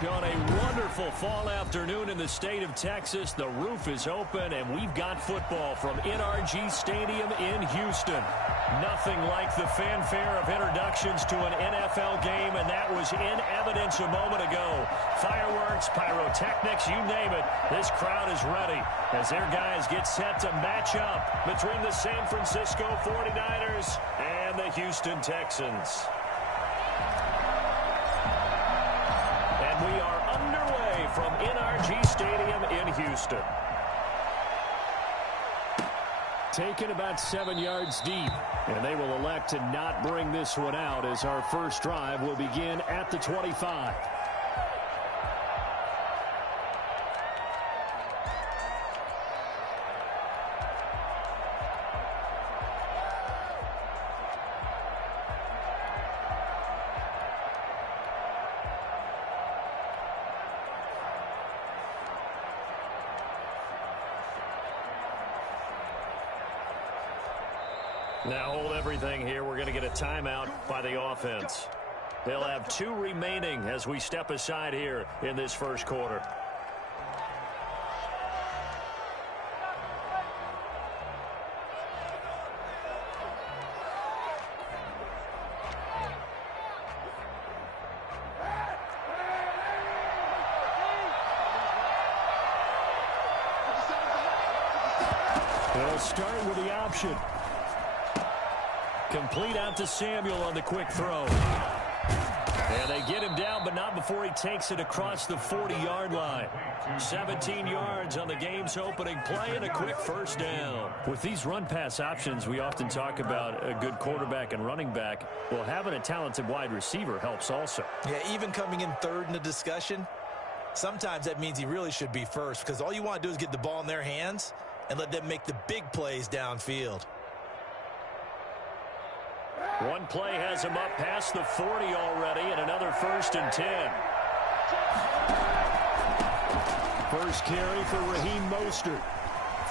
On a wonderful fall afternoon in the state of Texas, the roof is open, and we've got football from NRG Stadium in Houston. Nothing like the fanfare of introductions to an NFL game, and that was in evidence a moment ago. Fireworks, pyrotechnics, you name it. This crowd is ready as their guys get set to match up between the San Francisco 49ers and the Houston Texans. We are underway from NRG Stadium in Houston. Taken about 7 yards deep, and they will elect to not bring this one out as our first drive will begin at the 25. Now hold everything here. We're going to get a timeout by the offense. They'll have 2 remaining as we step aside here in this first quarter. They'll start with the option. Complete out to Samuel on the quick throw. And they get him down, but not before he takes it across the 40-yard line. 17 yards on the game's opening play and a quick first down. With these run-pass options, we often talk about a good quarterback and running back. Well, having a talented wide receiver helps also. Yeah, even coming in third in the discussion, sometimes that means he really should be first because all you want to do is get the ball in their hands and let them make the big plays downfield. One play has him up past the 40 already, and another 1st and 10. First carry for Raheem Mostert.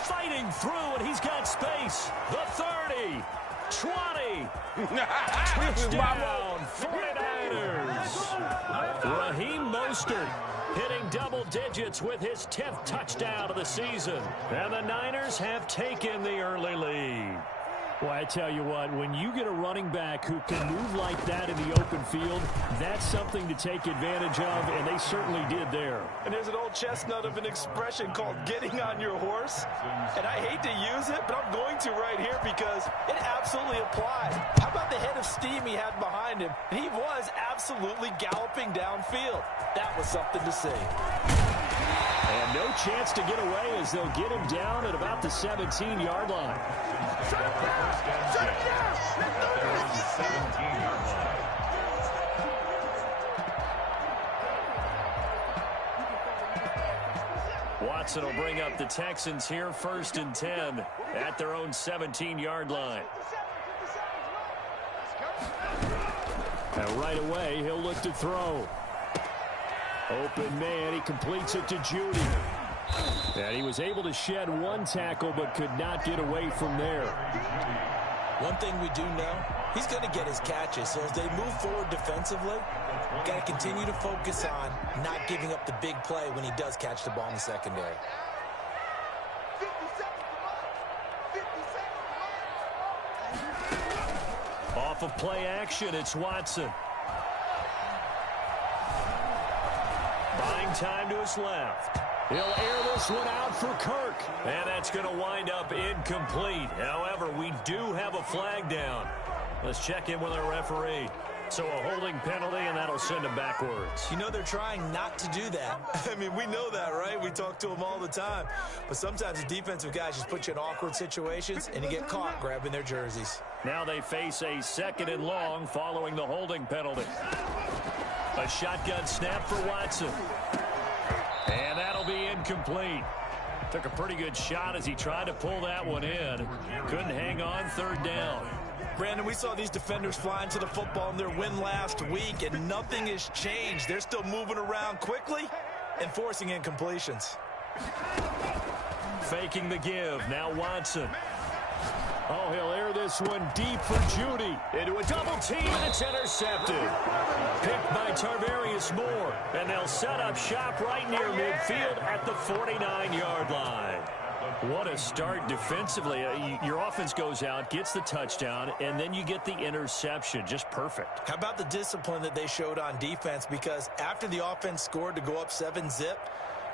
Fighting through, and he's got space. The 30, 20. Touchdown, 49ers. Raheem Mostert hitting double digits with his 10th touchdown of the season. And the Niners have taken the early lead. Well, I tell you what, when you get a running back who can move like that in the open field, that's something to take advantage of, and they certainly did there. And there's an old chestnut of an expression called getting on your horse. And I hate to use it, but I'm going to right here because it absolutely applies. How about the head of steam he had behind him? He was absolutely galloping downfield. That was something to see. And no chance to get away as they'll get him down at about the 17-yard line. Watson will bring up the Texans here, 1st and 10 at their own 17-yard line. And right away, he'll look to throw. Open man, he completes it to Judy. And he was able to shed one tackle but could not get away from there. One thing we do know, he's going to get his catches. So as they move forward defensively, got to continue to focus on not giving up the big play when he does catch the ball in the secondary. Off of play action, it's Watson. Buying time to his left. He'll air this one out for Kirk. And that's going to wind up incomplete. However, we do have a flag down. Let's check in with our referee. So a holding penalty, and that'll send him backwards. You know they're trying not to do that. I mean, we know that, right? We talk to them all the time. But sometimes the defensive guys just put you in awkward situations, and you get caught grabbing their jerseys. Now they face a 2nd and long following the holding penalty. A shotgun snap for Watson. And that'll be incomplete. Took a pretty good shot as he tried to pull that one in. Couldn't hang on, 3rd down. Brandon, we saw these defenders flying to the football in their win last week, and nothing has changed. They're still moving around quickly and forcing incompletions. Faking the give. Now Watson. Oh, he'll air this one deep for Judy. Into a double team, and it's intercepted. Picked by Tarvarius Moore. And they'll set up shop right near midfield at the 49-yard line. What a start defensively. Your offense goes out, gets the touchdown, and then you get the interception. Just perfect. How about the discipline that they showed on defense? Because after the offense scored to go up 7-zip,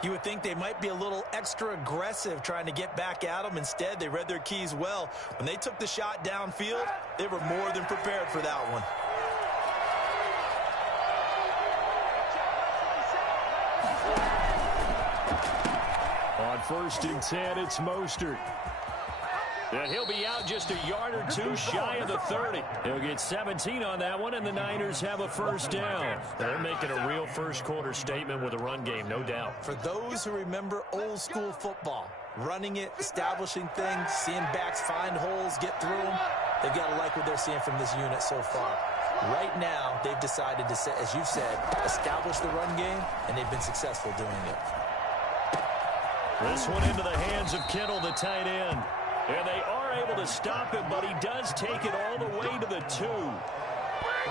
you would think they might be a little extra aggressive trying to get back at them. Instead, they read their keys well. When they took the shot downfield, they were more than prepared for that one. On 1st and 10, it's Mostert. And he'll be out just a yard or two shy of the 30. He'll get 17 on that one, and the Niners have a first down. They're making a real first-quarter statement with a run game, no doubt. For those who remember old-school football, running it, establishing things, seeing backs find holes, get through them, they've got to like what they're seeing from this unit so far. Right now, they've decided to, as you've said, establish the run game, and they've been successful doing it. This one into the hands of Kittle, the tight end. And they are able to stop him, but he does take it all the way to the 2.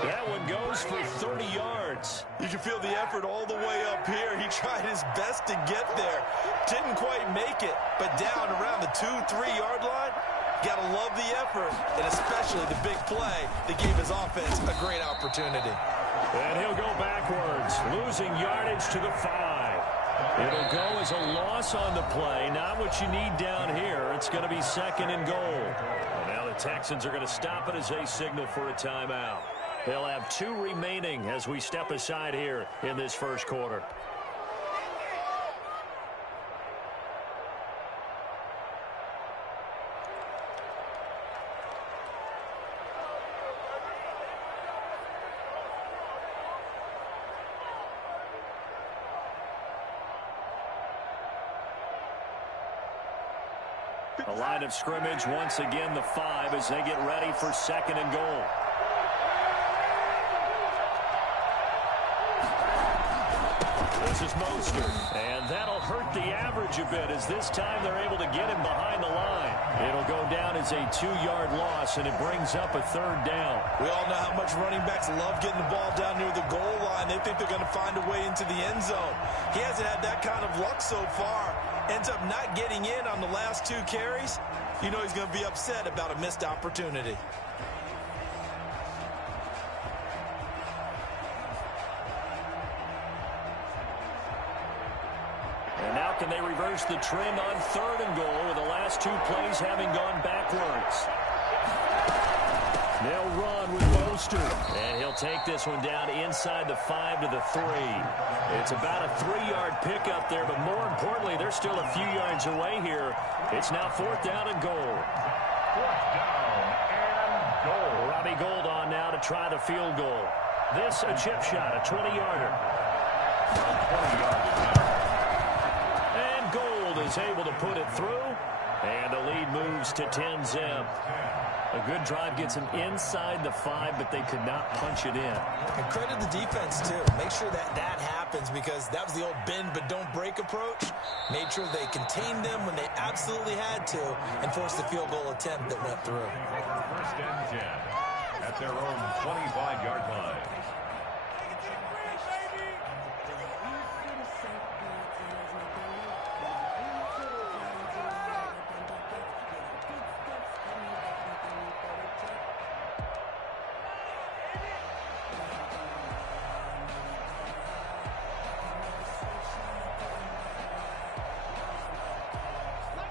That one goes for 30 yards. You can feel the effort all the way up here. He tried his best to get there. Didn't quite make it, but down around the 2-3-yard line, got to love the effort, and especially the big play that gave his offense a great opportunity. And he'll go backwards, losing yardage to the 5. It'll go as a loss on the play. Not what you need down here. It's going to be 2nd and goal. And now the Texans are going to stop it as they signal for a timeout. They'll have 2 remaining as we step aside here in this first quarter. A line of scrimmage, once again the 5 as they get ready for 2nd and goal. This is Mostert, and that'll hurt the average a bit as this time they're able to get him behind the line. It'll go down as a 2-yard loss, and it brings up a 3rd down. We all know how much running backs love getting the ball down near the goal line. They think they're going to find a way into the end zone. He hasn't had that kind of luck so far. Ends up not getting in on the last 2 carries. You know he's going to be upset about a missed opportunity. And now can they reverse the trend on 3rd and goal with the last 2 plays having gone backwards? They'll run with Mostert, and he'll take this one down inside the 5 to the 3. It's about a 3-yard pickup there, but more importantly, they're still a few yards away here. It's now 4th down and goal. 4th down and goal. Robbie Gould on now to try the field goal. This a chip shot, a 20-yarder. And Gould is able to put it through, and the lead moves to 10-zip. A good drive gets them inside the 5, but they could not punch it in. And credit the defense, too. Make sure that happens because that was the old bend but don't break approach. Made sure they contained them when they absolutely had to and forced the field goal attempt that went through. 1st and 10 at their own 25-yard line.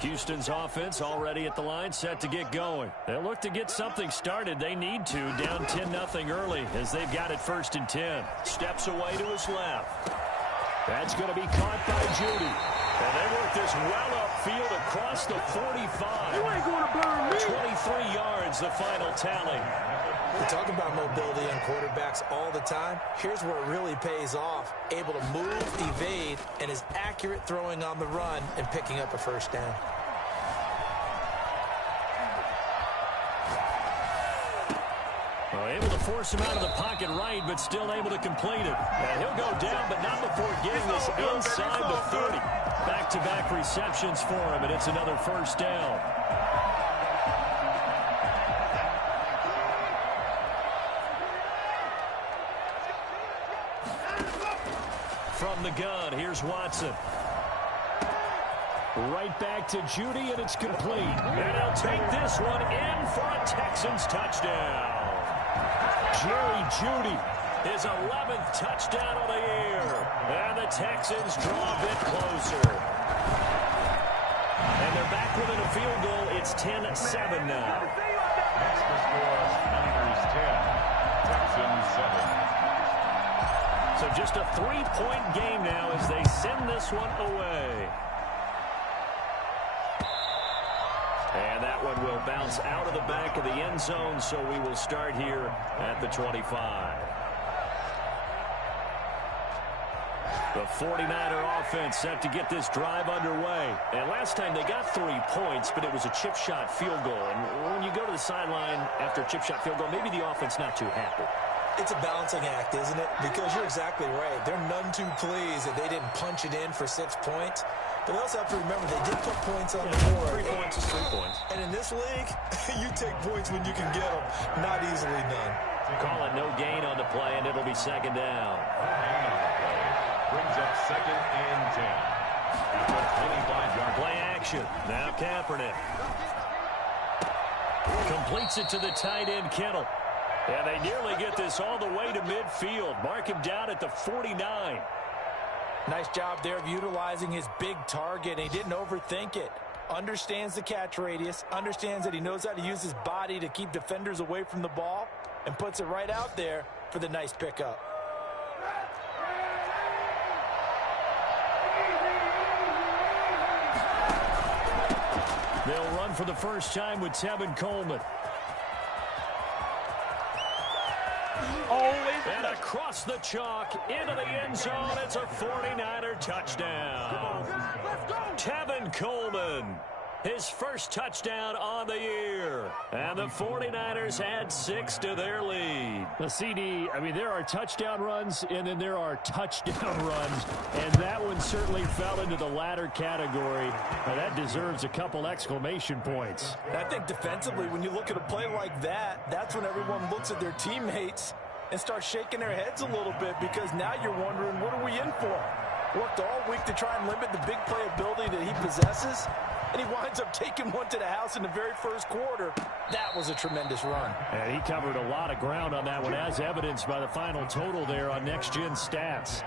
Houston's offense already at the line, set to get going. They'll look to get something started. They need to, down 10-0 early as they've got it 1st and 10. Steps away to his left. That's going to be caught by Judy. And they work this well upfield across the 45. You ain't going to burn me. 23 yards, the final tally. We talk about mobility on quarterbacks all the time. Here's where it really pays off. Able to move, evade, and is accurate throwing on the run and picking up a 1st down. Well, able to force him out of the pocket right, but still able to complete it. And he'll go down, but not before getting this inside the 30. Back-to-back receptions for him, and it's another 1st down. from the gun. Here's Watson. Right back to Judy, and it's complete. And he'll take this one in for a Texans touchdown. Jerry Judy, his 11th touchdown of the year. And the Texans draw a bit closer. And they're back within a field goal. It's 10-7 now. That's the score. Niners 10, Texans 7. So just a 3-point game now as they send this one away. And that one will bounce out of the back of the end zone, so we will start here at the 25. The 49er offense set to get this drive underway. And last time they got 3 points, but it was a chip shot field goal. And when you go to the sideline after a chip shot field goal, maybe the offense not too happy. It's a balancing act, isn't it? Because you're exactly right. They're none too pleased that they didn't punch it in for 6 points. But they also have to remember they did put points on the board. 3 points is 3 points. And in this league, you take points when you can get them. Not easily done. Call it no gain on the play, and it'll be second down. Brings up 2nd and 10. 25-yard Play action. Now Kaepernick. Completes it to the tight end, Kittle. And they nearly get this all the way to midfield. Mark him down at the 49. Nice job there of utilizing his big target. He didn't overthink it. Understands the catch radius. Understands that he knows how to use his body to keep defenders away from the ball. And puts it right out there for the nice pickup. They'll run for the first time with Tevin Coleman. And across the chalk into the end zone. It's a 49er touchdown. Tevin Coleman, his first touchdown on the year. And the 49ers add 6 to their lead. The CD, I mean, there are touchdown runs, and then there are touchdown runs. And that one certainly fell into the latter category. Now, that deserves a couple exclamation points. I think defensively, when you look at a play like that, that's when everyone looks at their teammates and starts shaking their heads a little bit, because now you're wondering, what are we in for? Worked all week to try and limit the big play ability that he possesses, and he winds up taking one to the house in the very first quarter. That was a tremendous run. And he covered a lot of ground on that one, as evidenced by the final total there on Next Gen Stats.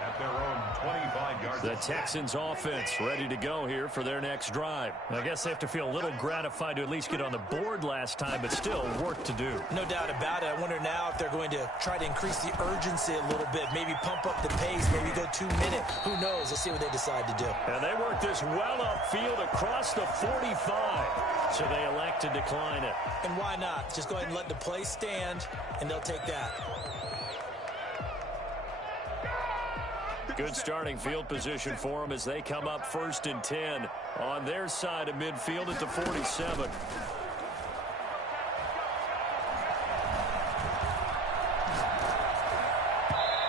At their own 25-yard line. The Texans offense ready to go here for their next drive. I guess they have to feel a little gratified to at least get on the board last time, but still work to do. No doubt about it. I wonder now if they're going to try to increase the urgency a little bit, maybe pump up the pace, maybe go 2 minutes. Who knows? Let's see what they decide to do. And they work this well upfield across the 45, so they elect to decline it. And why not? Just go ahead and let the play stand, and they'll take that. Good starting field position for them as they come up 1st and 10 on their side of midfield at the 47.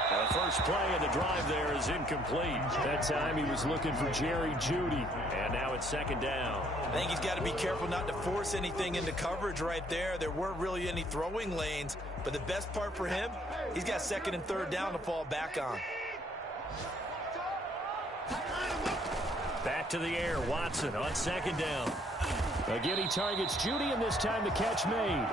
The first play of the drive there is incomplete. That time he was looking for Jerry Judy. And now it's 2nd down. I think he's got to be careful not to force anything into coverage right there. There weren't really any throwing lanes, but the best part for him, he's got 2nd and 3rd down to fall back on. Back to the air, Watson on 2nd down. Again, he targets Judy, and this time the catch made.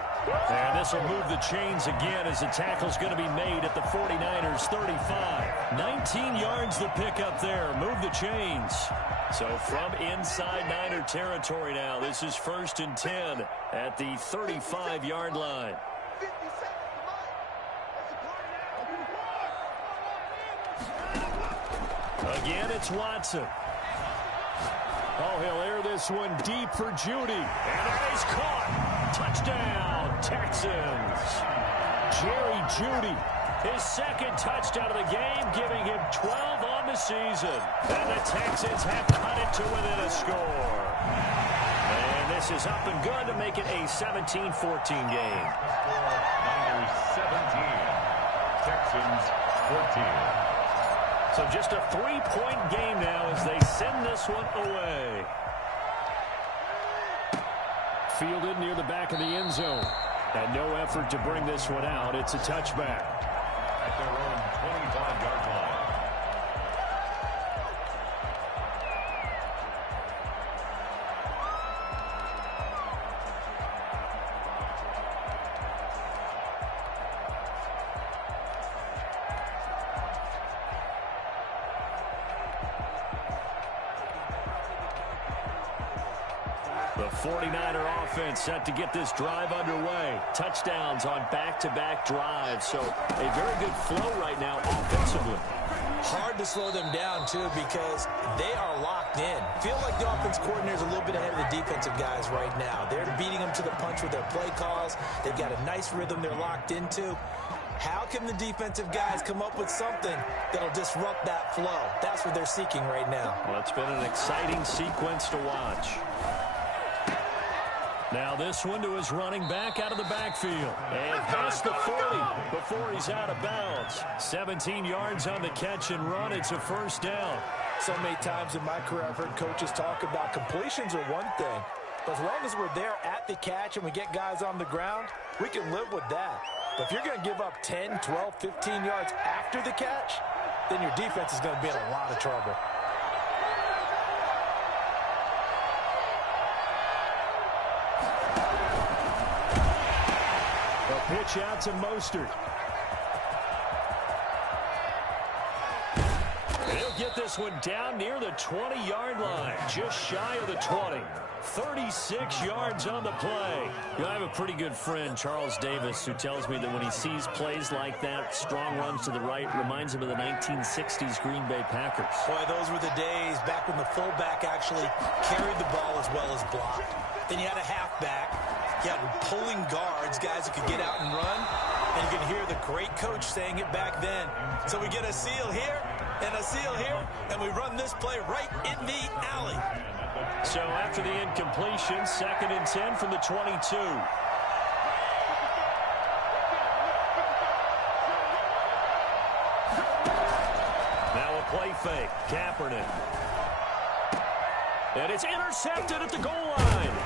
And this will move the chains again as the tackle's going to be made at the 49ers 35. 19 yards the pickup there. Move the chains. So from inside Niner territory now, this is 1st and 10 at the 35-yard line. Again, it's Watson. Oh, he'll air this one deep for Judy. And that is caught. Touchdown, Texans. Jerry Judy. His 2nd touchdown of the game, giving him 12 on the season. And the Texans have cut it to within a score. And this is up and good to make it a 17-14 game. Niners 17, Texans 14. So just a 3-point game now as they send this one away. Fielded near the back of the end zone. And no effort to bring this one out. It's a touchback. At their own 25-yard line. The 49er offense set to get this drive underway. Touchdowns on back-to-back drives. So a very good flow right now offensively. Hard to slow them down, too, because they are locked in. Feel like the offense coordinator is a little bit ahead of the defensive guys right now. They're beating them to the punch with their play calls. They've got a nice rhythm they're locked into. How can the defensive guys come up with something that'll disrupt that flow? That's what they're seeking right now. Well, it's been an exciting sequence to watch. Now this one to his running back out of the backfield. And past the 40 before he's out of bounds. 17 yards on the catch and run. It's a first down. So many times in my career I've heard coaches talk about completions are one thing. But as long as we're there at the catch and we get guys on the ground, we can live with that. But if you're going to give up 10, 12, 15 yards after the catch, then your defense is going to be in a lot of trouble. A pitch out to Mostert. He'll get this one down near the 20-yard line, just shy of the 20. 36 yards on the play. You know, I have a pretty good friend, Charles Davis, who tells me that when he sees plays like that, strong runs to the right, reminds him of the 1960s Green Bay Packers. Boy, those were the days back when the fullback actually carried the ball as well as blocked. Then you had a halfback. You had pulling guards, guys who could get out and run. And you can hear the great coach saying it back then. So we get a seal here and a seal here, and we run this play right in the alley. So after the incompletion, 2nd and 10 from the 22. Now a play fake. Kaepernick. And it's intercepted at the goal line.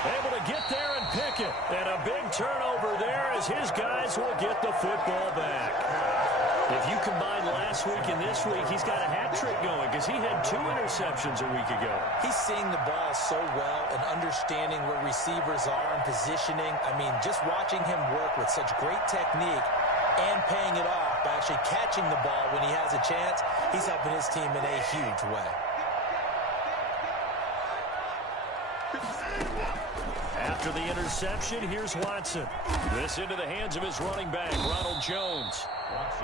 Able to get there and pick it. And a big turnover there as his guys will get the football back. If you combine last week and this week, he's got a hat trick going because he had 2 interceptions a week ago. He's seeing the ball so well and understanding where receivers are and positioning. I mean, just watching him work with such great technique and paying it off by actually catching the ball when he has a chance, he's helping his team in a huge way. After the interception, here's Watson. This into the hands of his running back, Ronald Jones.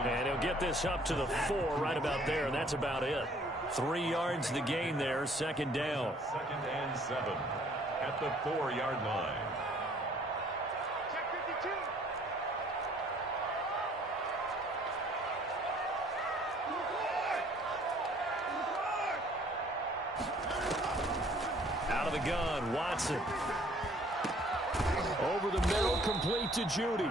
And he'll get this up to the 4 right about there, and that's about it. 3 yards the gain there, 2nd down. 2nd and 7 at the 4-yard line. Out of the gun, Watson. Over the middle, complete to Judy.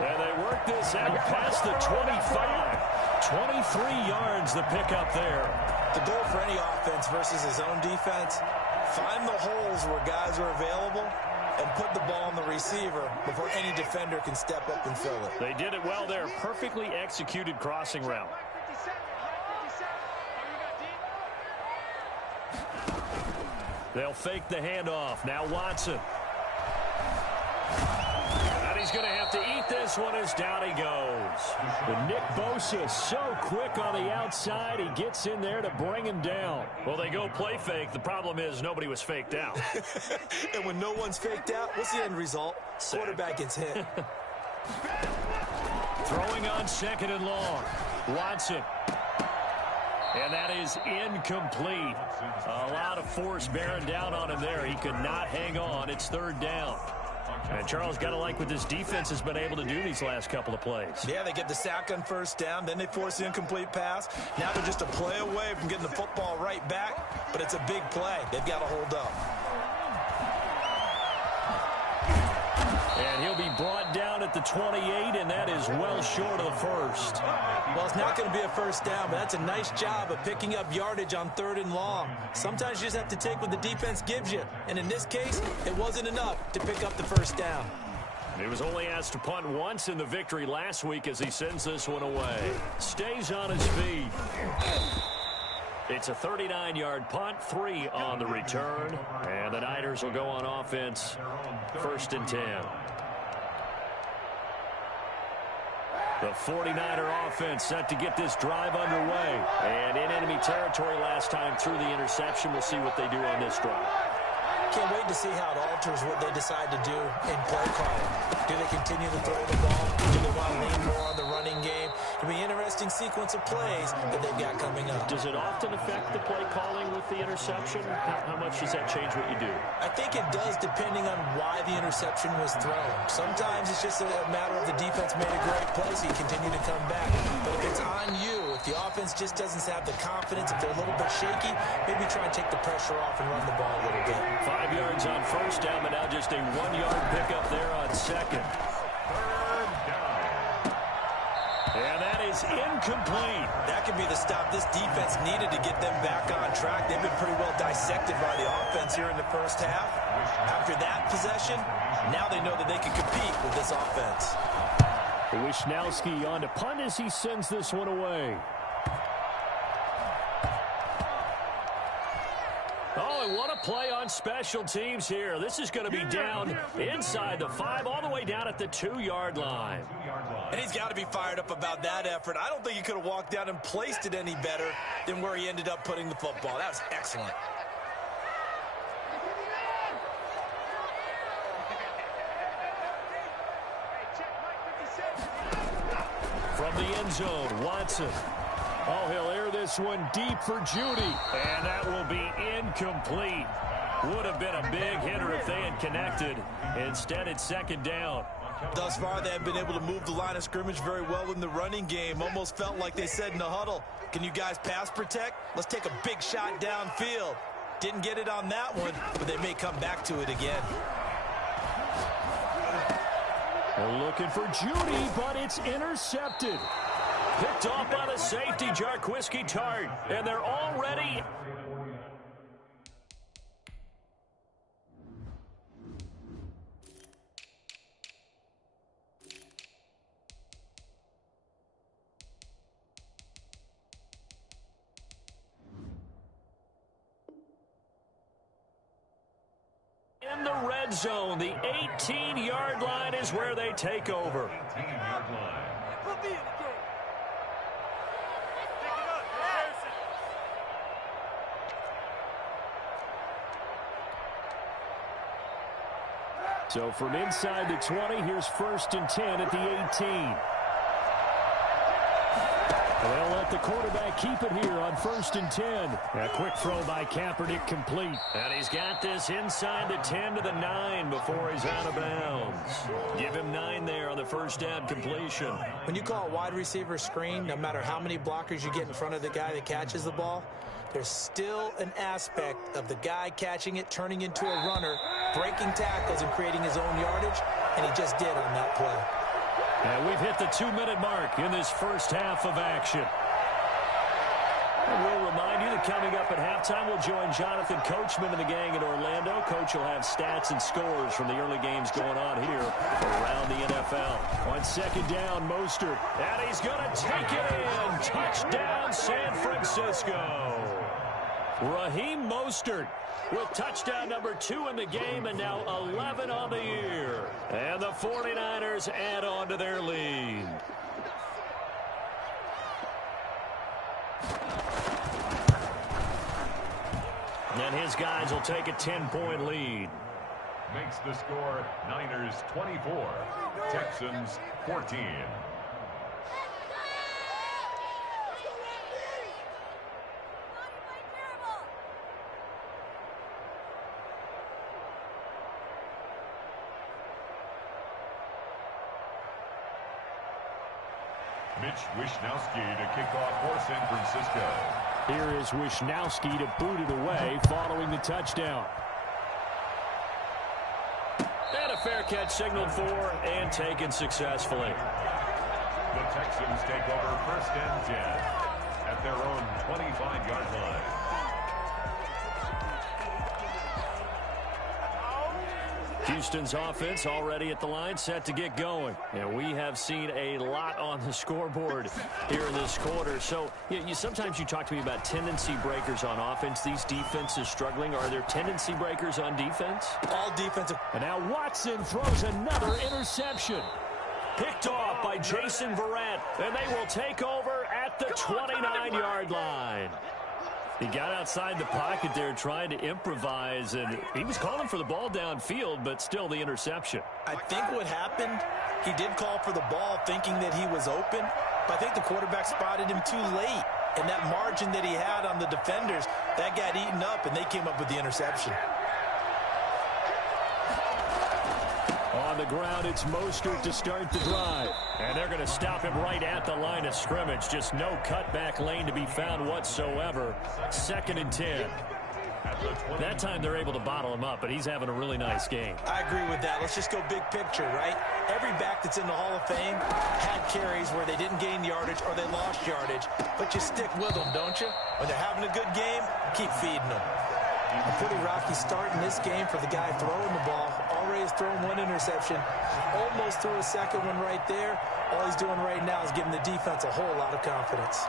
And they work this out past the 25. 23 yards the pickup there. The goal for any offense versus his own defense, find the holes where guys are available and put the ball on the receiver before any defender can step up and fill it. They did it well there. Perfectly executed crossing route. They'll fake the handoff. Now Watson. And he's going to have to eat this one as down he goes. But Nick Bosa so quick on the outside. He gets in there to bring him down. Well, they go play fake. The problem is nobody was faked out. And when no one's faked out, what's the end result? Quarterback gets hit. Throwing on 2nd and long. Watson. And that is incomplete. A lot of force bearing down on him there. He could not hang on. It's 3rd down. And Charles, got to like what this defense has been able to do these last couple of plays. Yeah, they get the sack on 1st down. Then they force the incomplete pass. Now they're just a play away from getting the football right back. But it's a big play. They've got to hold up. And he'll be brought down at the 28, and that is well short of the 1st. Well, it's not going to be a 1st down, but that's a nice job of picking up yardage on 3rd and long. Sometimes you just have to take what the defense gives you. And in this case, it wasn't enough to pick up the 1st down. He was only asked to punt once in the victory last week as he sends this one away. Stays on his feet. It's a 39-yard punt, 3 on the return. And the Niners will go on offense, 1st and 10. The 49er offense set to get this drive underway. And in enemy territory last time through the interception. We'll see what they do on this drive. can't wait to see how it alters what they decide to do in play calling. Do they continue to throw the ball? Do they want to lean more on the running game? It'll be an interesting sequence of plays that they've got coming up. Does it often affect the play calling with the interception? How much does that change what you do? I think it does, depending on why the interception was thrown. Sometimes it's just a matter of the defense made a great play, so you continue to come back. But if it's on you, if the offense just doesn't have the confidence, if they're a little bit shaky, maybe try and take the pressure off and run the ball a little bit. 5 yards on first down, but now just a 1-yard pickup there on second. Third down. And that is incomplete. That could be the stop this defense needed to get them back on track. They've been pretty well dissected by the offense here in the first half. After that possession, now they know that they can compete with this offense. Wishnowski on to punt as he sends this one away. Oh, and what a play on special teams here. This is going to be down inside the 5, all the way down at the 2-yard line. And he's got to be fired up about that effort. I don't think he could have walked down and placed it any better than where he ended up putting the football. That was excellent. From the end zone, Watson. Oh, he'll air this one deep for Judy. And that will be incomplete. Would have been a big hitter if they had connected. Instead, it's second down. Thus far, they have been able to move the line of scrimmage very well in the running game. Almost felt like they said in the huddle, can you guys pass protect? Let's take a big shot downfield. Didn't get it on that one, but they may come back to it again. They're looking for Judy, but it's intercepted. Picked off by the safety, Jarquiski Tart. And they're already... in the red zone. The 18-yard line is where they take over. 18-yard line. So from inside the 20, here's 1st and 10 at the 18. They'll let the quarterback keep it here on 1st and 10. A quick throw by Kaepernick complete. And he's got this inside the 10 to the 9 before he's out of bounds. Give him 9 there on the first down completion. When you call a wide receiver screen, no matter how many blockers you get in front of the guy that catches the ball, there's still an aspect of the guy catching it, turning into a runner, breaking tackles and creating his own yardage, and he just did on that play. And we've hit the 2-minute mark in this first half of action. And we'll remind you that coming up at halftime, we'll join Jonathan Coachman and the gang in Orlando. Coach will have stats and scores from the early games going on here around the NFL. On second down, Mostert. And he's going to take it in. Touchdown, San Francisco. Raheem Mostert with touchdown number 2 in the game and now 11 on the year. And the 49ers add on to their lead. And his guys will take a 10-point lead. Makes the score Niners 24, Texans 14. Mitch Wishnowski to kick off for San Francisco. Here is Wishnowski to boot it away following the touchdown. And a fair catch signaled for and taken successfully. The Texans take over 1st and 10 at their own 25-yard line. Houston's offense already at the line, set to get going. And we have seen a lot on the scoreboard here in this quarter. So sometimes you talk to me about tendency breakers on offense. These defenses struggling. Are there tendency breakers on defense? All defensive. And now Watson throws another interception. Picked off by Jason Verrett. And they will take over at the 29-yard line. He got outside the pocket there trying to improvise, and he was calling for the ball downfield, but still the interception. I think what happened, he did call for the ball thinking that he was open, but I think the quarterback spotted him too late. And that margin that he had on the defenders, that got eaten up, and they came up with the interception. On the ground, it's Mostert to start the drive. And they're going to stop him right at the line of scrimmage. Just no cutback lane to be found whatsoever. 2nd and 10. That time they're able to bottle him up, but he's having a really nice game. I agree with that. Let's just go big picture, right? Every back that's in the Hall of Fame had carries where they didn't gain yardage or they lost yardage, but you stick with them, don't you? When they're having a good game, keep feeding them. A pretty rocky start in this game for the guy throwing the ball. Already has thrown one interception. Almost threw a second one right there. All he's doing right now is giving the defense a whole lot of confidence.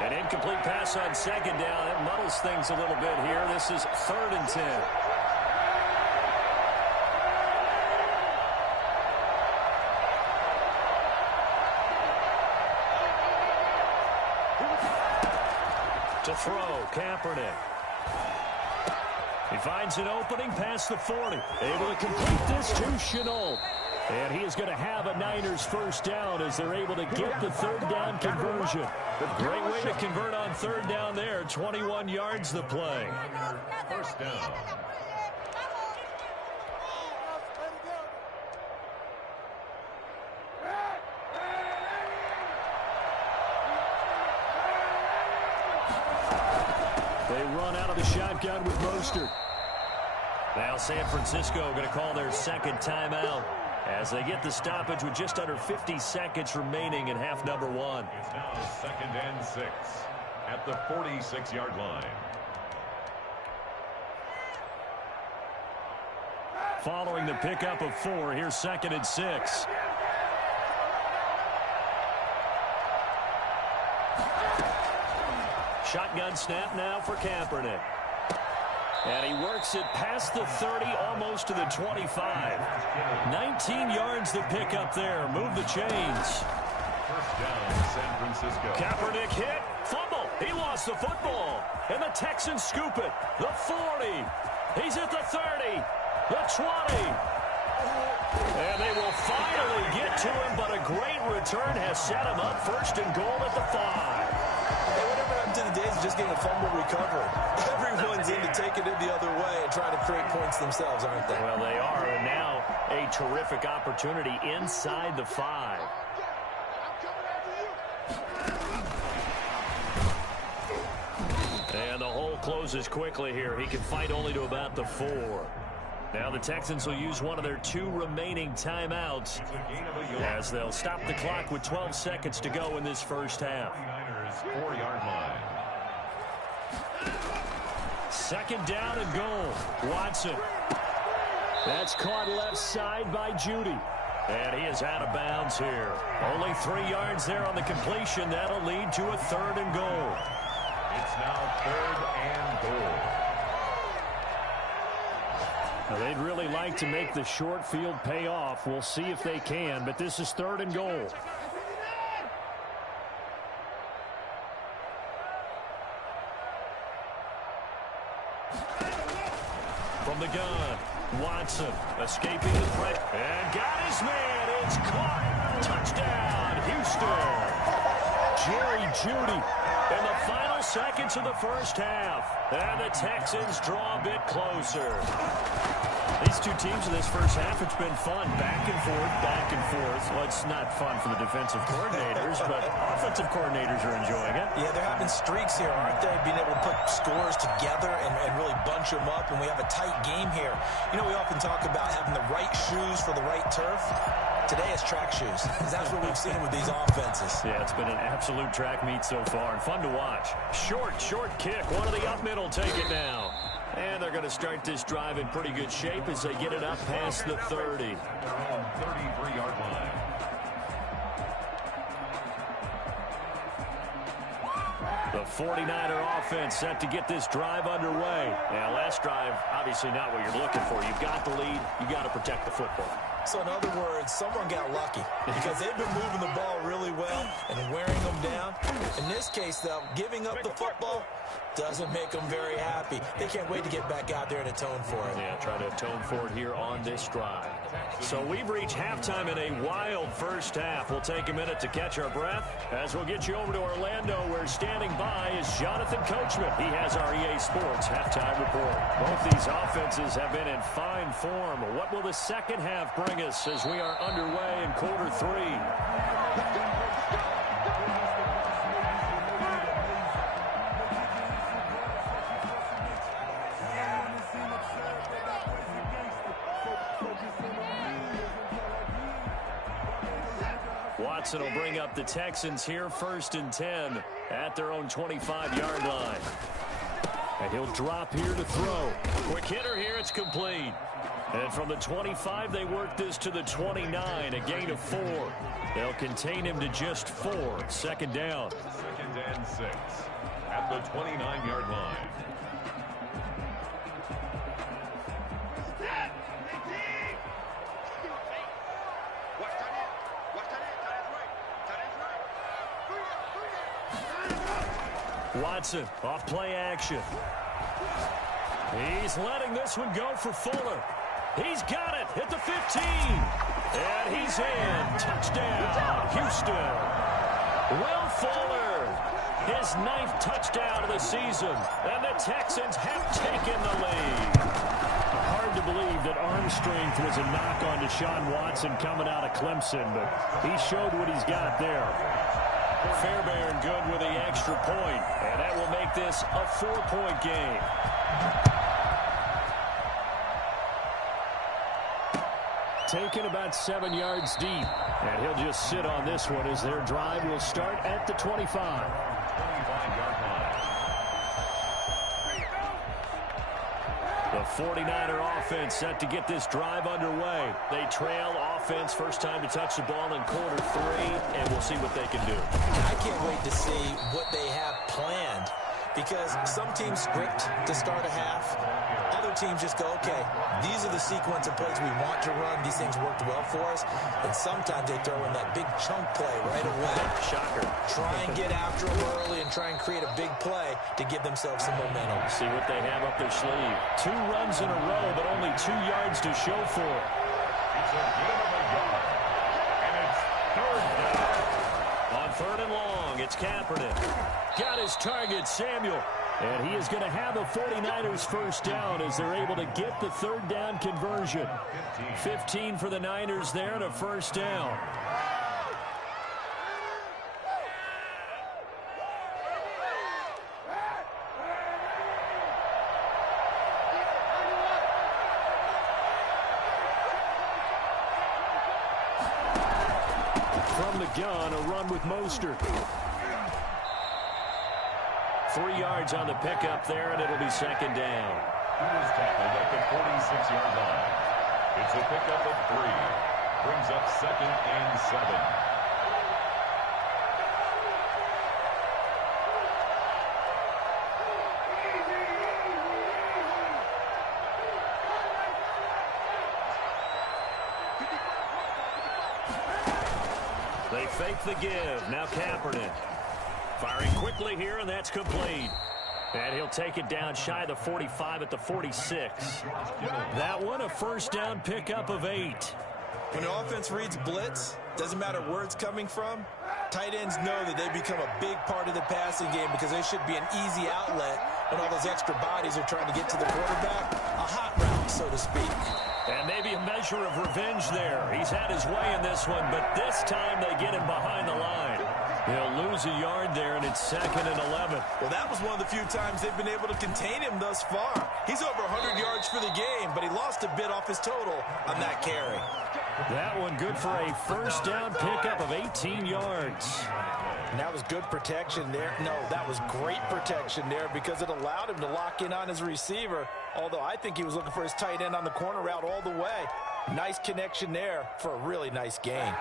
An incomplete pass on 2nd down. It muddles things a little bit here. This is 3rd and 10. To throw, Kaepernick. He finds an opening past the 40. Able to complete this to Chenault. And he is going to have a Niners first down as they're able to get the 3rd down conversion. Great way to convert on 3rd down there. 21 yards the play. First down. They run out of the shotgun with Mostert. Now San Francisco going to call their 2nd timeout as they get the stoppage with just under 50 seconds remaining in half number 1. It's now 2nd and 6 at the 46-yard line. Following the pickup of 4, here's 2nd and 6. Shotgun snap now for Kaepernick. And he works it past the 30, almost to the 25. 19 yards the pickup there. Move the chains. First down, San Francisco. Kaepernick hit. Fumble. He lost the football. And the Texans scoop it. The 40. He's at the 30. The 20. And they will finally get to him, but a great return has set him up 1st and goal at the 5. Hey, whatever happened to the days of just getting a fumble recovery? Everyone's into taking it the other way and trying to create points themselves, aren't they? Well, they are, and now a terrific opportunity inside the 5. And the hole closes quickly here. He can fight only to about the 4. Now the Texans will use one of their 2 remaining timeouts as they'll stop the clock with 12 seconds to go in this first half. 4-yard line. 2nd down and goal. Watson. That's caught left side by Judy. And he is out of bounds here. Only 3 yards there on the completion. That'll lead to a 3rd and goal. It's now 3rd and goal. Now, they'd really like to make the short field pay off. We'll see if they can, but this is 3rd and goal. From the gun, Watson escaping the threat and got his man. It's caught. Touchdown, Houston. Jerry Jeudy in the final seconds of the first half. And the Texans draw a bit closer. These 2 teams in this first half, it's been fun. Back and forth, back and forth. Well, it's not fun for the defensive coordinators, but offensive coordinators are enjoying it. Yeah, they're having streaks here, aren't they? Being able to put scores together and really bunch them up, and we have a tight game here. You know, we often talk about having the right shoes for the right turf. Today it's track shoes. That's what we've seen with these offenses. Yeah, it's been an absolute track meet so far, and fun to watch. Short kick. One of the up middle take it now. And they're going to start this drive in pretty good shape as they get it up past the 30. Their own 33-yard line. The 49er offense set to get this drive underway. Now, last drive, obviously not what you're looking for. You've got the lead. You've got to protect the football. So in other words, someone got lucky because they've been moving the ball really well and wearing them down. In this case, though, giving up the football doesn't make them very happy. They can't wait to get back out there and atone for it. Yeah, try to atone for it here on this drive. So we've reached halftime in a wild first half. We'll take a minute to catch our breath as we'll get you over to Orlando, where standing by is Jonathan Coachman. He has our EA Sports halftime report. Both these offenses have been in fine form. What will the second half bring us as we are underway in quarter three? Watson will bring up the Texans here, 1st and 10 at their own 25-yard line. And he'll drop here to throw. Quick hitter here, it's complete. And from the 25, they work this to the 29, a gain of 4. They'll contain him to just 4. 2nd down. 2nd and 6 at the 29-yard line. Watson off play action. He's letting this one go for Fuller. He's got it at the 15. And he's in. Touchdown, Houston. Will Fuller, his 9th touchdown of the season. And the Texans have taken the lead. Hard to believe that arm strength was a knock on Deshaun Watson coming out of Clemson, but he showed what he's got there. Fairbairn good with the extra point, and that will make this a 4-point game. Taken about 7 yards deep, and he'll just sit on this one as their drive will start at the 25. 25-yard line. The 49er offense set to get this drive underway. They trail offense, first time to touch the ball in quarter 3, and we'll see what they can do. I can't wait to see what they have planned, because some teams script to start a half. Other teams just go, okay, these are the sequence of plays we want to run. These things worked well for us. And sometimes they throw in that big chunk play right away. Shocker. Try and get after them early and try and create a big play to give themselves some momentum. See what they have up their sleeve. 2 runs in a row, but only 2 yards to show for it. It's a gain of a yard. And it's 3rd down. On 3rd and long, it's Kaepernick. Got his target, Samuel. And he is going to have the 49ers first down as they're able to get the 3rd down conversion. 15 for the Niners there and a first down. From the gun, a run with Mostert. 3 yards on the pickup there, and it'll be 2nd down. He was tackled at the 46-yard line. It's a pickup of 3. Brings up 2nd and 7. They fake the give. Now Kaepernick. Firing quickly here, and that's complete. And he'll take it down shy of the 45 at the 46. That one, a first down pickup of 8. When the offense reads blitz, doesn't matter where it's coming from, tight ends know that they become a big part of the passing game because they should be an easy outlet when all those extra bodies are trying to get to the quarterback. A hot route, so to speak. And maybe a measure of revenge there. He's had his way in this one, but this time they get him behind the line. He'll lose a yard there, and it's 2nd and 11. Well, that was one of the few times they've been able to contain him thus far. He's over 100 yards for the game, but he lost a bit off his total on that carry. That one good for a first down pickup of 18 yards. And that was good protection there. No, that was great protection there because it allowed him to lock in on his receiver, although I think he was looking for his tight end on the corner route all the way. Nice connection there for a really nice gain.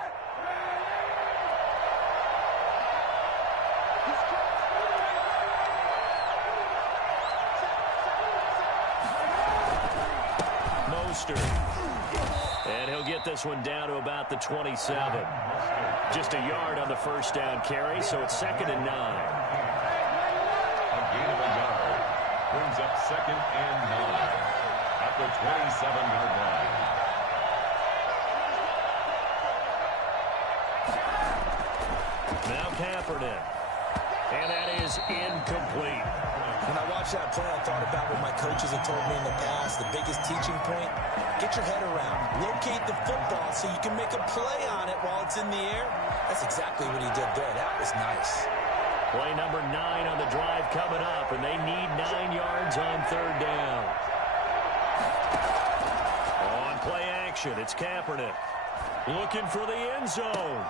Houston. And he'll get this one down to about the 27. Just a yard on the first down carry, so it's 2nd and 9. A gain of a yard. Brings up 2nd and 9 at the 27-yard line. Now Kaepernick. And that is incomplete. When I watched that play, I thought about what my coaches have told me in the past. The biggest teaching point, get your head around. Locate the football so you can make a play on it while it's in the air. That's exactly what he did there. That was nice. Play number 9 on the drive coming up, and they need 9 yards on 3rd down. On play action, it's Kaepernick. Looking for the end zone.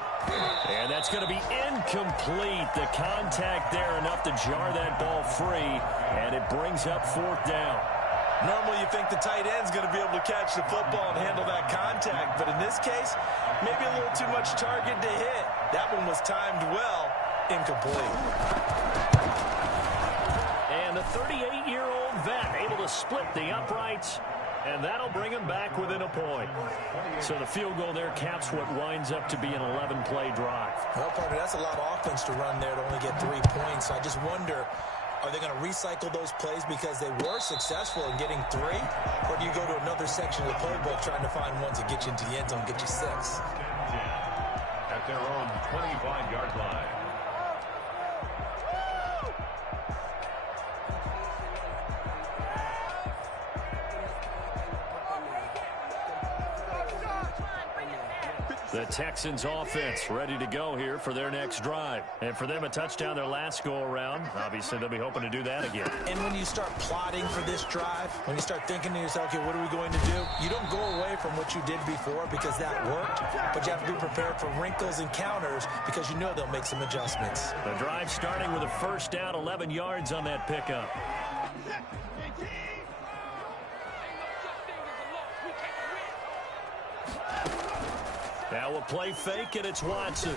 And that's going to be incomplete. The contact there enough to jar that ball free, and it brings up 4th down. Normally you think the tight end's going to be able to catch the football and handle that contact, but in this case, maybe a little too much target to hit. That one was timed well. Incomplete. And the 38-year-old vet able to split the uprights, and that'll bring him back within a point. So the field goal there caps what winds up to be an 11-play drive. Well, partner, that's a lot of offense to run there to only get 3 points. I just wonder, are they going to recycle those plays because they were successful in getting 3? Or do you go to another section of the playbook trying to find ones that get you into the end zone, get you 6? At their own 25-yard line. The Texans offense ready to go here for their next drive. And for them, a touchdown their last go-around. Obviously, they'll be hoping to do that again. And when you start plotting for this drive, when you start thinking to yourself, okay, what are we going to do? You don't go away from what you did before because that worked, but you have to be prepared for wrinkles and counters because you know they'll make some adjustments. The drive starting with a first down, 11 yards on that pickup. Now we'll play fake, and it's Watson.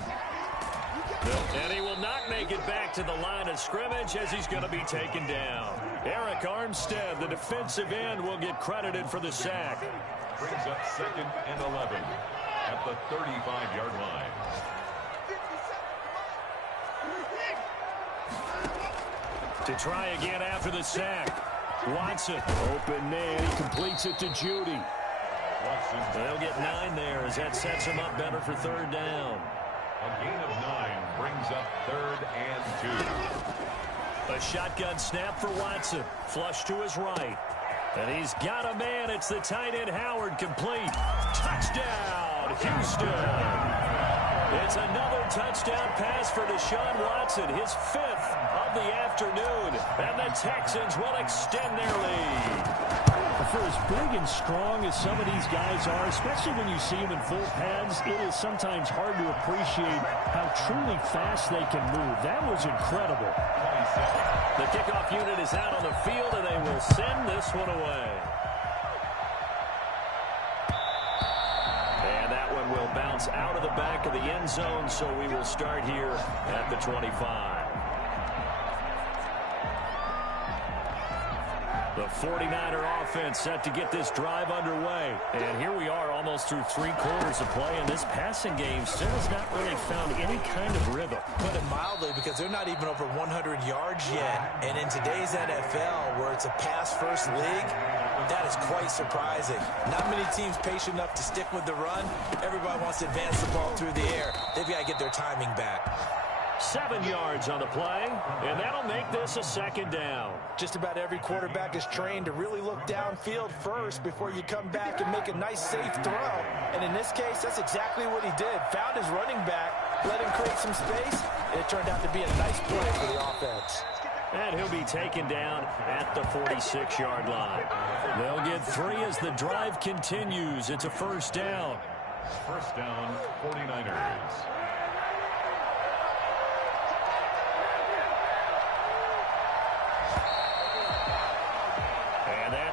And he will not make it back to the line of scrimmage as he's going to be taken down. Eric Armstead, the defensive end, will get credited for the sack. Brings up 2nd and 11 at the 35-yard line. To try again after the sack. Watson, open man, he completes it to Judy. They'll get 9 there as that sets him up better for 3rd down. A gain of 9 brings up 3rd and 2. A shotgun snap for Watson. Flush to his right. And he's got a man. It's the tight end Howard, complete. Touchdown, Houston. It's another touchdown pass for Deshaun Watson, his 5th of the afternoon. And the Texans will extend their lead. For as big and strong as some of these guys are, especially when you see them in full pads, it is sometimes hard to appreciate how truly fast they can move. That was incredible. The kickoff unit is out on the field, and they will send this one away. And that one will bounce out of the back of the end zone, so we will start here at the 25. The 49er offense set to get this drive underway. And here we are almost through 3 quarters of play, and this passing game still has not really found any kind of rhythm. Put it mildly, because they're not even over 100 yards yet. And in today's NFL, where it's a pass-first league, that is quite surprising. Not many teams patient enough to stick with the run. Everybody wants to advance the ball through the air. They've got to get their timing back. 7 yards on the play, and that'll make this a 2nd down. Just about every quarterback is trained to really look downfield first before you come back and make a nice, safe throw. And in this case, that's exactly what he did. Found his running back, let him create some space, and it turned out to be a nice play for the offense. And he'll be taken down at the 46-yard line. They'll get 3 as the drive continues. It's a first down. First down, 49ers.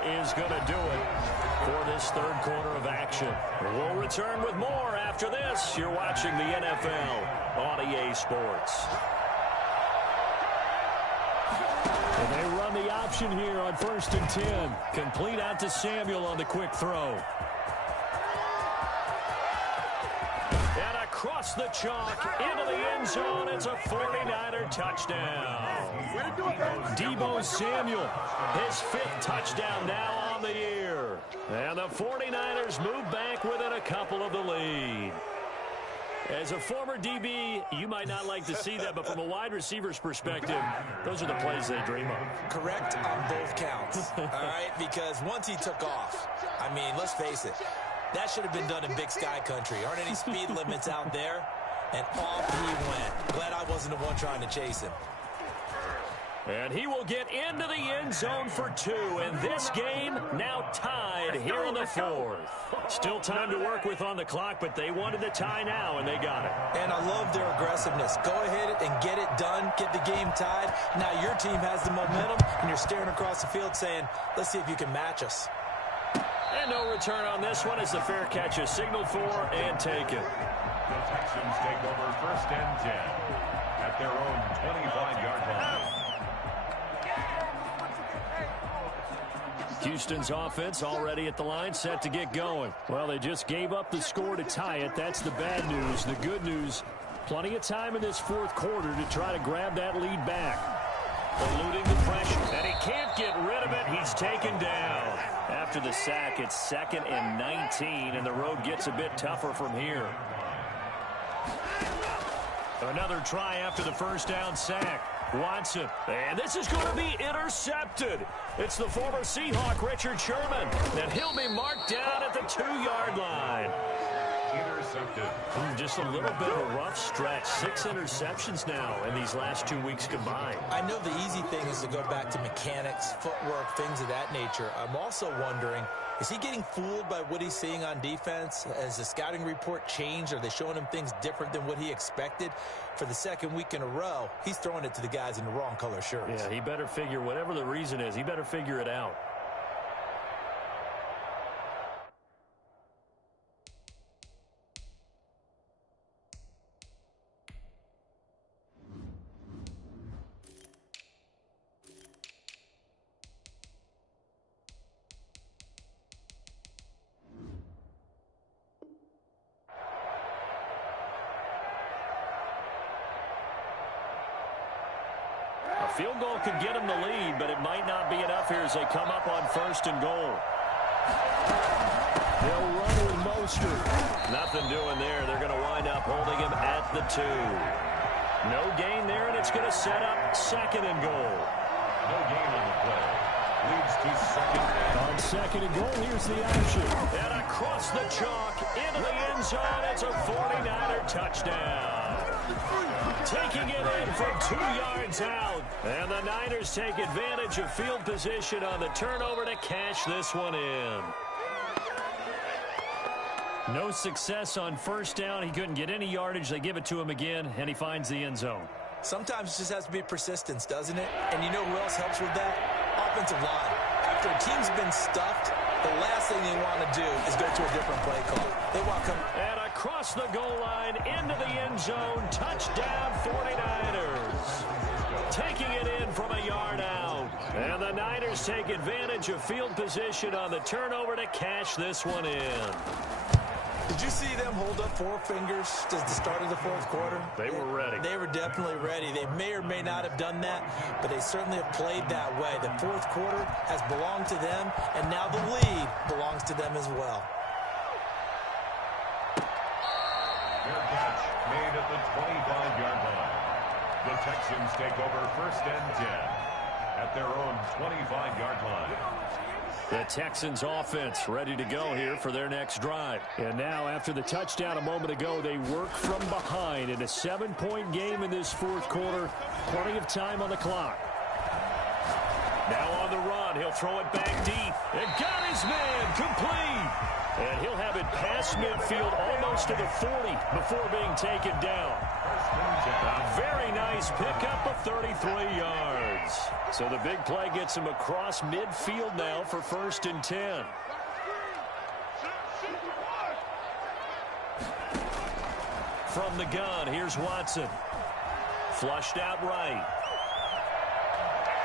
Is going to do it for this 3rd quarter of action. We'll return with more after this. You're watching the NFL on EA Sports. The They run the option here on 1st and 10. Complete out to Samuel on the quick throw. And across the chalk, into the end zone. It's a 49er touchdown. Deebo Samuel, his 5th touchdown now on the year. And the 49ers move back within a couple of the lead. As a former DB, you might not like to see that, but from a wide receiver's perspective, those are the plays they dream of. Correct on both counts, all right? Because once he took off, I mean, let's face it, that should have been done in Big Sky country. Aren't any speed limits out there? And off he went. Glad I wasn't the one trying to chase him. And he will get into the end zone for 2. And this game now tied here in the 4th. Still time to work with on the clock, but they wanted the tie now, and they got it. And I love their aggressiveness. Go ahead and get it done. Get the game tied. Now your team has the momentum, and you're staring across the field saying, let's see if you can match us. And no return on this one as the fair catch is signaled for and taken. The Texans take over 1st and 10 at their own 25-yard line. Houston's offense already at the line, set to get going. Well, they just gave up the score to tie it. That's the bad news. The good news, plenty of time in this 4th quarter to try to grab that lead back. Eluding the pressure, and he can't get rid of it. He's taken down. After the sack, it's 2nd and 19, and the road gets a bit tougher from here. Another try after the first down sack. Watson, and this is going to be intercepted. It's the former Seahawk, Richard Sherman, and he'll be marked down at the 2-yard line. Intercepted. Just a little bit of a rough stretch. 6 interceptions now in these last 2 weeks combined. I know the easy thing is to go back to mechanics, footwork, things of that nature. I'm also wondering, is he getting fooled by what he's seeing on defense? Has the scouting report changed? Are they showing him things different than what he expected? For the 2nd week in a row, he's throwing it to the guys in the wrong color shirts. Yeah, he better figure, whatever the reason is, he better figure it out. Field goal could get him the lead, but it might not be enough here as they come up on 1st and goal. They'll run with Mostert. Nothing doing there.Ey're going to wind up holding him at the 2. No gain there, and it's going to set up 2nd and goal. No gain on the play. Leads to 2nd and on 2nd and goal, here's the action. And across the chalk, into the end zone, it's a 49er touchdown. Taking it in from 2 yards out. And the Niners take advantage of field position on the turnover to cash this one in. No success on 1st down. He couldn't get any yardage. They give it to him again, and he finds the end zone. Sometimes it just has to be persistence, doesn't it? And you know who else helps with that? Offensive line. After a team's been stuffed, the last thing they want to do is go to a different play call. They want to come. And across the goal line, into the end zone, touchdown 49ers. Taking it in from a yard out. And the Niners take advantage of field position on the turnover to cash this one in. Did you see them hold up 4 fingers at the start of the 4th quarter? They were ready. They were definitely ready. They may or may not have done that, but they certainly have played that way. The 4th quarter has belonged to them, and now the lead belongs to them as well. Fair catch made at the 25-yard line. The Texans take over 1st and 10 at their own 25-yard line. The Texans offense ready to go here for their next drive. And now after the touchdown a moment ago, they work from behind in a 7-point game in this 4th quarter. Plenty of time on the clock. Now on the run, he'll throw it back deep. And got his man complete. And he'll have it past midfield almost to the 40 before being taken down. A very nice pickup of 33 yards. So the big play gets him across midfield now for 1st and 10. From the gun, here's Watson. Flushed out right.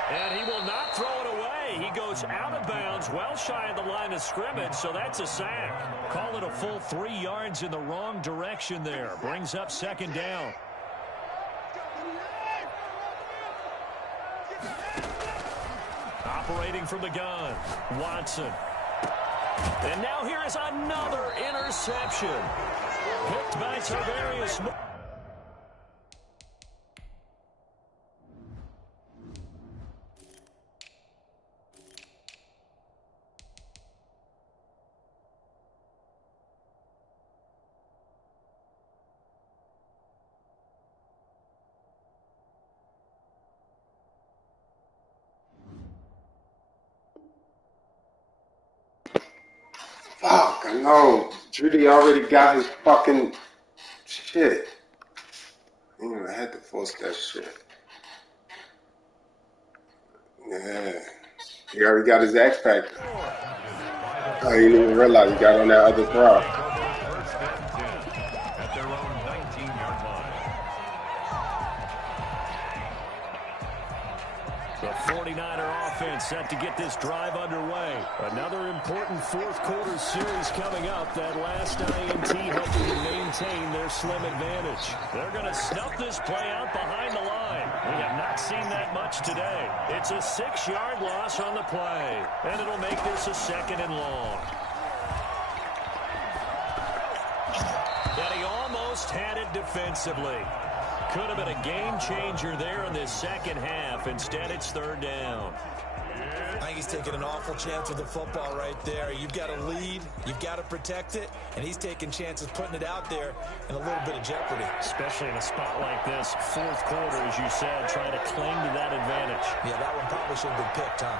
And he will not throw it away. He goes out of bounds, well shy of the line of scrimmage, so that's a sack. Call it a full 3 yards in the wrong direction there. Brings up second down. Operating from the gun, Watson. And now here is another interception. Picked by Tavarius. Fuck, I know. Judy already got his fucking shit. I had to force that shit. Yeah. He already got his X Factor. I didn't even realize he got on that other throw. First and 10 at their own 19-yard line. The 49er offense set to get this drive underway. Another important fourth quarter series coming up. That last INT helping to maintain their slim advantage. They're going to snuff this play out behind the line. We have not seen that much today. It's a 6-yard loss on the play, and it'll make this a 2nd and long. And he almost had it defensively. Could have been a game changer there in this second half. Instead, it's 3rd down. I think he's taking an awful chance with the football right there. You've got to lead, you've got to protect it, and he's taking chances putting it out there in a little bit of jeopardy. Especially in a spot like this, fourth quarter, as you said, trying to cling to that advantage. Yeah, that one probably should have been picked, huh?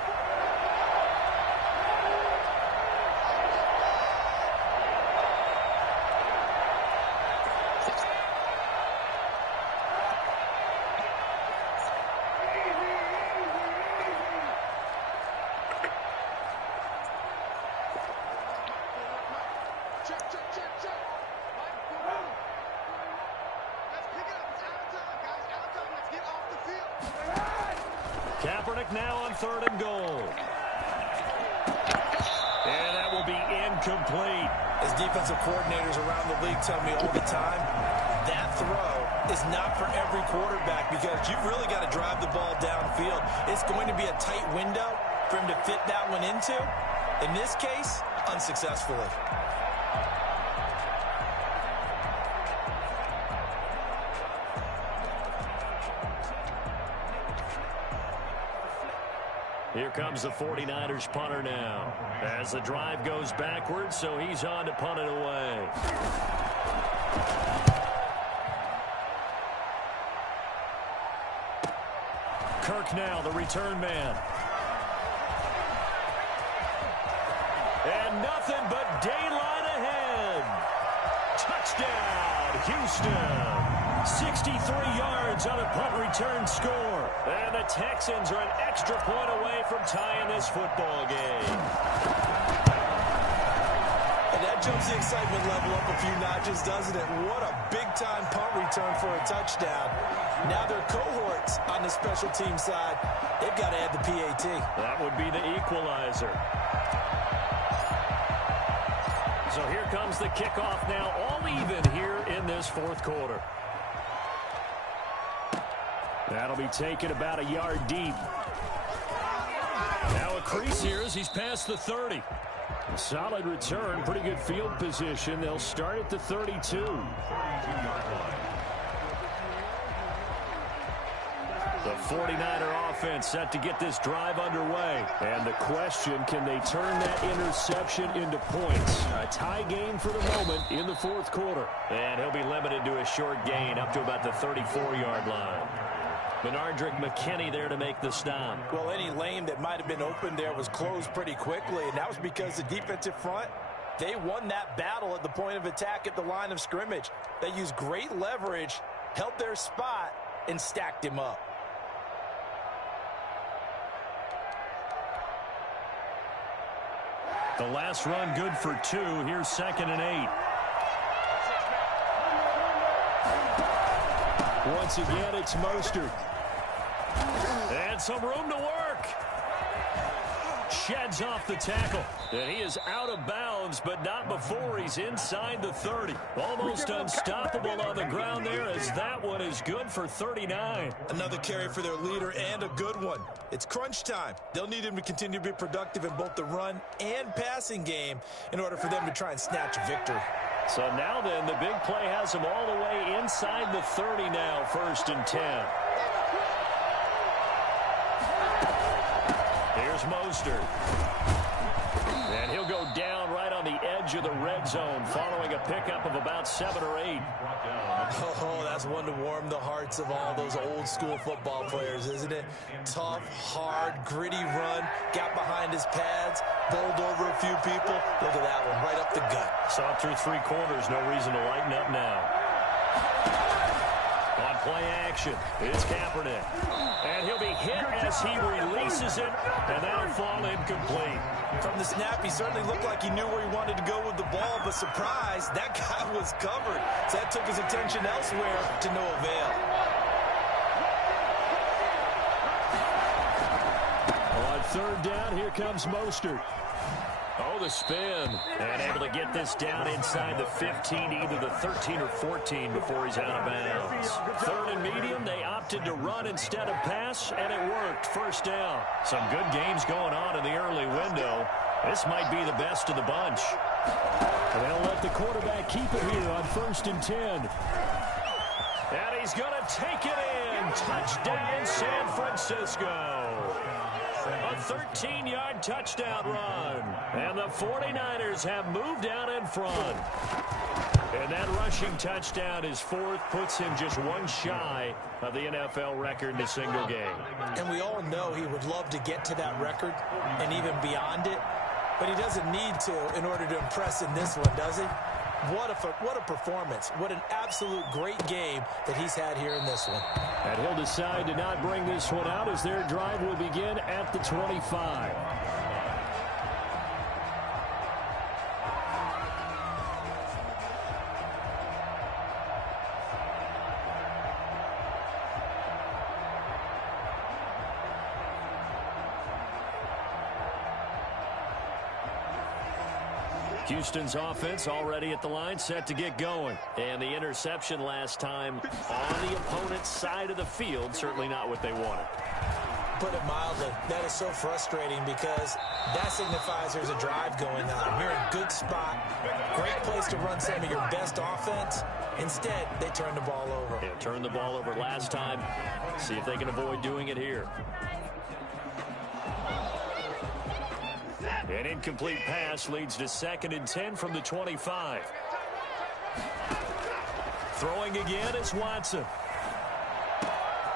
Now on 3rd and goal. And that will be incomplete. As defensive coordinators around the league tell me all the time, that throw is not for every quarterback because you've really got to drive the ball downfield. It's going to be a tight window for him to fit that one into. In this case, unsuccessfully. Here comes the 49ers punter now. As the drive goes backwards, so he's on to punt it away. Kirk now, the return man. And nothing but daylight ahead. Touchdown, Houston. 63 yards on a punt return score. And the Texans are an extra point away from tying this football game. And that jumps the excitement level up a few notches, doesn't it? What a big-time punt return for a touchdown. Now their cohorts on the special team side, they've got to add the PAT. That would be the equalizer. So here comes the kickoff now, all even here in this fourth quarter. That'll be taken about a yard deep. Now a crease here as he's past the 30. A solid return, pretty good field position. They'll start at the 32. The 49er offense set to get this drive underway. And the question, can they turn that interception into points? A tie game for the moment in the fourth quarter. And he'll be limited to a short gain up to about the 34-yard line. Benardrick McKinney there to make the stop. Well, any lane that might have been open there was closed pretty quickly, and that was because the defensive front, they won that battle at the point of attack at the line of scrimmage. They used great leverage, held their spot, and stacked him up. The last run good for 2. Here's 2nd and 8. Once again, it's Mostert. And some room to work. Sheds off the tackle. And he is out of bounds, but not before he's inside the 30. Almost unstoppable on the ground there, as that one is good for 39. Another carry for their leader, and a good one. It's crunch time. They'll need him to continue to be productive in both the run and passing game in order for them to try and snatch a victory. So now then, the big play has him all the way inside the 30 now, 1st and 10. Here's Mostert. And he'll go down right on the edge of the red zone following a pickup of about 7 or 8. Oh, that's one to warm the hearts of all those old school football players, isn't it? Tough, hard, gritty run, got behind his pads, bowled over a few people. Look at that one, right up the gut. Saw through 3 quarters, no reason to lighten up now. On play action, it's Kaepernick. And he'll be hit as he releases it, and that'll fall incomplete. From the snap, he certainly looked like he knew where he wanted to go with the ball, but surprise, that guy was covered. So that took his attention elsewhere to no avail. On 3rd down, here comes Mostert. Oh, the spin. And able to get this down inside the 15, either the 13 or 14 before he's out of bounds. 3rd and medium, they opted to run instead of pass, and it worked. 1st down. Some good games going on in the early window. This might be the best of the bunch. And they'll let the quarterback keep it here on 1st and 10. And he's going to take it in. Touchdown, San Francisco. A 13-yard touchdown run. And the 49ers have moved out in front. And that rushing touchdown is 4th, puts him just one shy of the NFL record in a single game. And we all know he would love to get to that record and even beyond it, but he doesn't need to in order to impress in this one, does he? What a performance. What an absolute great game that he's had here in this one. And he'll decide to not bring this one out as their drive will begin at the 25. Houston's offense already at the line, set to get going. And the interception last time on the opponent's side of the field, certainly not what they wanted. Put it mildly, that is so frustrating because that signifies there's a drive going on. You're in a good spot, great place to run some of your best offense. Instead, they turn the ball over. Yeah, turned the ball over last time. See if they can avoid doing it here. An incomplete pass leads to 2nd and 10 from the 25. Throwing again is Watson.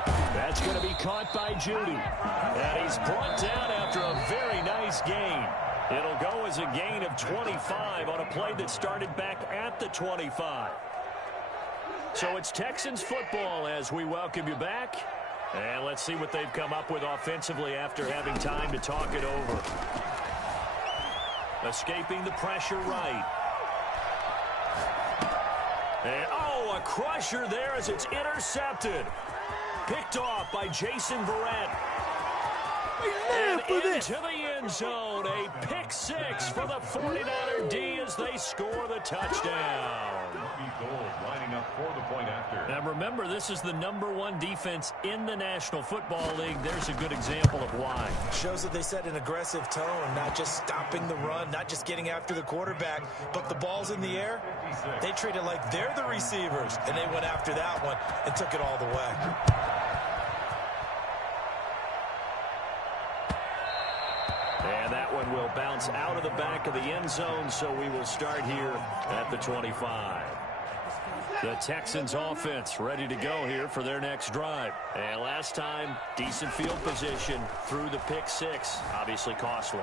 That's going to be caught by Judy. And he's brought down after a very nice gain. It'll go as a gain of 25 on a play that started back at the 25. So it's Texans football as we welcome you back. And let's see what they've come up with offensively after having time to talk it over. Escaping the pressure right. And, oh, a crusher there as it's intercepted. Picked off by Jason Verrett. And into the end zone. A pick 6 for the 49er D as they score the touchdown. Lining up for the point after. Now remember, this is the #1 defense in the National Football League. There's a good example of why. Shows that they set an aggressive tone, not just stopping the run, not just getting after the quarterback, but the ball's in the air. They treat it like they're the receivers, and they went after that one and took it all the way. And that one will bounce out of the back of the end zone, so we will start here at the 25. The Texans offense ready to go here for their next drive. And last time, decent field position through the pick 6. Obviously costly.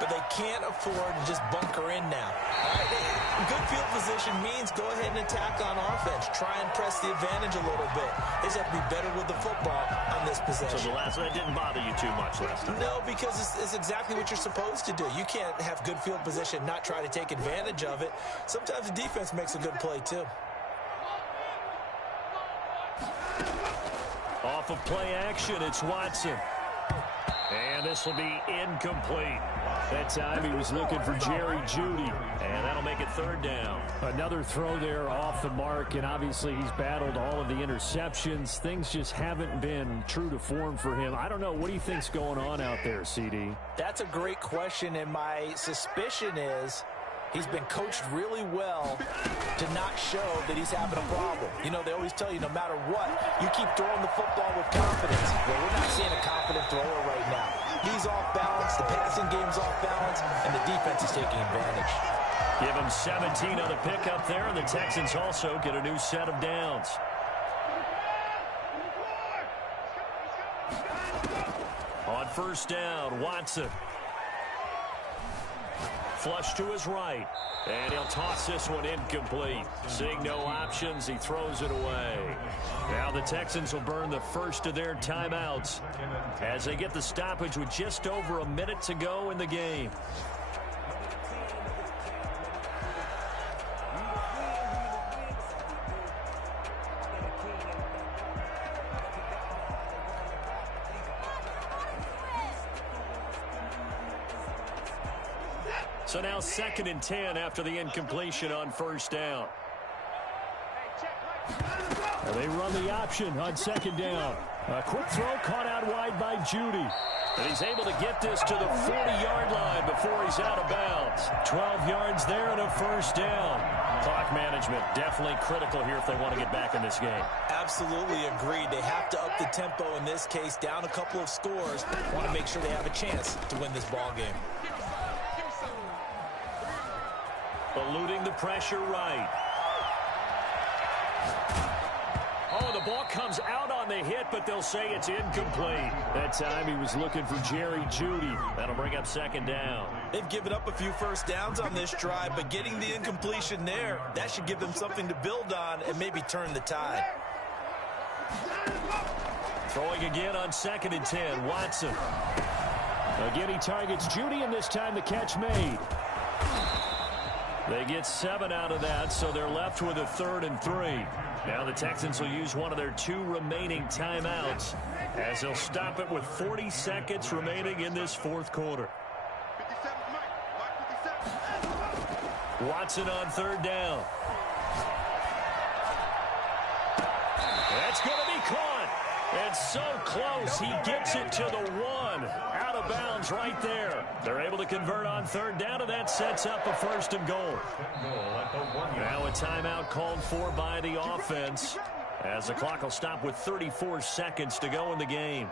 But they can't afford to just bunker in now. All right? Good field position means go ahead and attack on offense. Try and press the advantage a little bit. They just have to be better with the football on this possession. So that didn't bother you too much last time? No, because it's exactly what you're supposed to do. You can't have good field position, not try to take advantage of it. Sometimes the defense makes a good play, too. Off of play action, it's Watson. And this will be incomplete. That time he was looking for Jerry Jeudy. And that'll make it third down. Another throw there off the mark, and obviously he's battled all of the interceptions. Things just haven't been true to form for him. I don't know. What do you think's going on out there, CD? That's a great question, and my suspicion is he's been coached really well to not show that he's having a problem. You know, they always tell you no matter what, you keep throwing the football with confidence. Well, we're not seeing a confident thrower right now. He's off balance, the passing game's off balance, and the defense is taking advantage. Give him 17 on the pickup there, and the Texans also get a new set of downs. On first down, Watson. Flush to his right. And he'll toss this one incomplete. Seeing no options, he throws it away. Now the Texans will burn the first of their timeouts as they get the stoppage with just over a minute to go in the game. So now 2nd and 10 after the incompletion on first down. They run the option on 2nd down. A quick throw caught out wide by Jeudy. And he's able to get this to the 40-yard line before he's out of bounds. 12 yards there and a first down. Clock management definitely critical here if they want to get back in this game. Absolutely agreed. They have to up the tempo in this case, down a couple of scores. Want to make sure they have a chance to win this ball game. Eluding the pressure right. Oh, the ball comes out on the hit, but they'll say it's incomplete. That time he was looking for Jerry Jeudy. That'll bring up 2nd down. They've given up a few first downs on this drive, but getting the incompletion there, that should give them something to build on and maybe turn the tide. Throwing again on 2nd and 10, Watson. Again, he targets Jeudy, and this time the catch made. They get 7 out of that, so they're left with a 3rd and 3. Now the Texans will use one of their 2 remaining timeouts as they'll stop it with 40 seconds remaining in this 4th quarter. Watson on 3rd down. That's going to be caught. It's so close. He gets it to the 1. Out of bounds right there. They're able to convert on 3rd down, and that sets up a 1st and goal. Now a timeout called for by the offense as the clock will stop with 34 seconds to go in the game.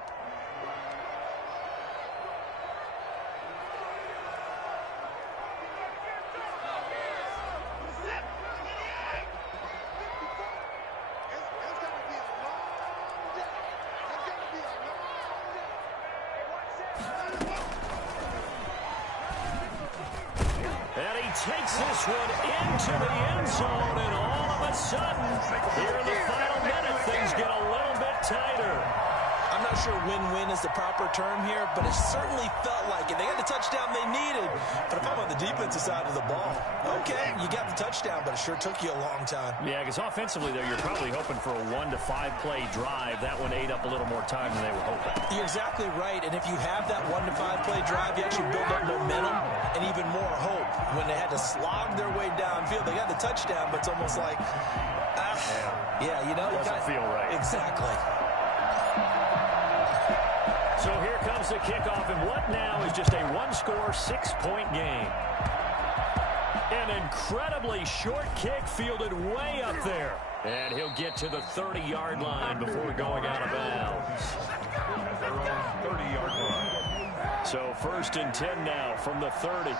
Takes this one into the end zone, and all of a sudden, here in the final minute, things get a little bit tighter. I'm not sure win-win is the proper term here, but it certainly felt like it. They got the touchdown they needed, but if I'm on the defensive side of the ball, okay, you got the touchdown, but it sure took you a long time. Yeah, because offensively there, you're probably hoping for a 1 to 5 play drive. That one ate up a little more time than they were hoping. You're exactly right, and if you have that 1 to 5 play drive, you actually build up momentum and even more hope. When they had to slog their way downfield, they got the touchdown, but it's almost like, yeah, you know, doesn't feel right. Exactly. So here comes the kickoff, and what now is just a 1-score, 6-point game. An incredibly short kick fielded way up there. And he'll get to the 30-yard line before going out of bounds. At their own 30-yard line. So 1st and 10 now from the 30.